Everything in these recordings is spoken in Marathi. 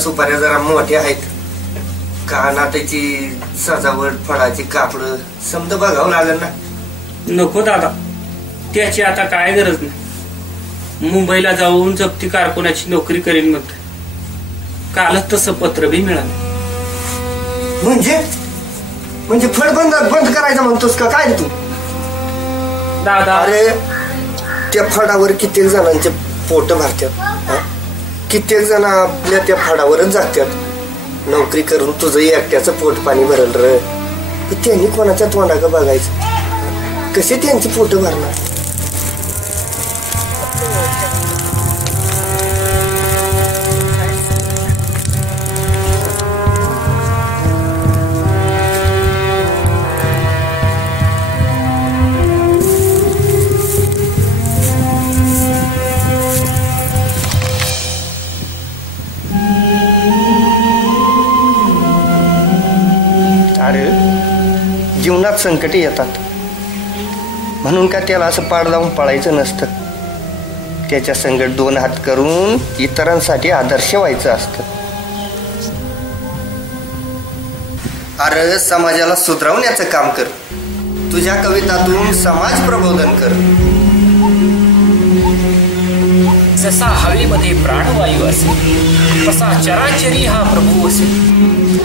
सुपाऱ्या जरा मोठ्या आहेत, कानाताची सजावट, फळाची कापड समजा बघावं लागेल ना. नको दादा, त्याची आता काय गरज नाही. मुंबईला जाऊन जप्ती कारकुनाची नोकरी करीन मग. कालच तसं पत्र बी मिळालं. म्हणजे फळ बंद करायचं म्हणतोस का काय तू? दादा अरे त्या फळावर कित्येक जणांचे पोट भरतात, कित्येक जण आपल्या त्या फळावरच जागतात. नोकरी करून तुझं एकट्याचं पोट पाणी भरल र. त्यांनी कोणाच्या तोंडाकडे बघायचं? कसे त्यांची पोट भरणार? अरे जीवनात संकटे येतात म्हणून का त्याला असं पाड लावून पळायचं नसतं. त्याच्या संकट दोन हात करून इतरांसाठी आदर्श व्हायचं असतं. अरे समाजाला सुधारवण्याचं काम कर. तुझ्या कवितातून समाज प्रबोधन कर. जसा हवेमध्ये प्राणवायू असेल तसा चराचरी हा प्रभू असेल.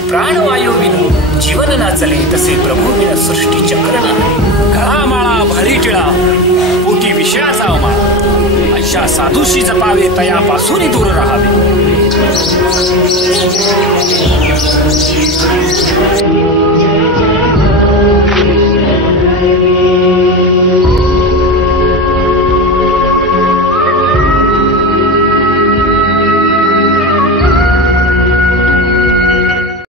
प्राणवायू विन जीवन ना चले तसे प्रभू विन सृष्टी चक्र नाही. गळामाळा भळी टिळा पोटी विषयाचा अमाळा. अशा साधूशी जपावे तयापासून दूर राहावे.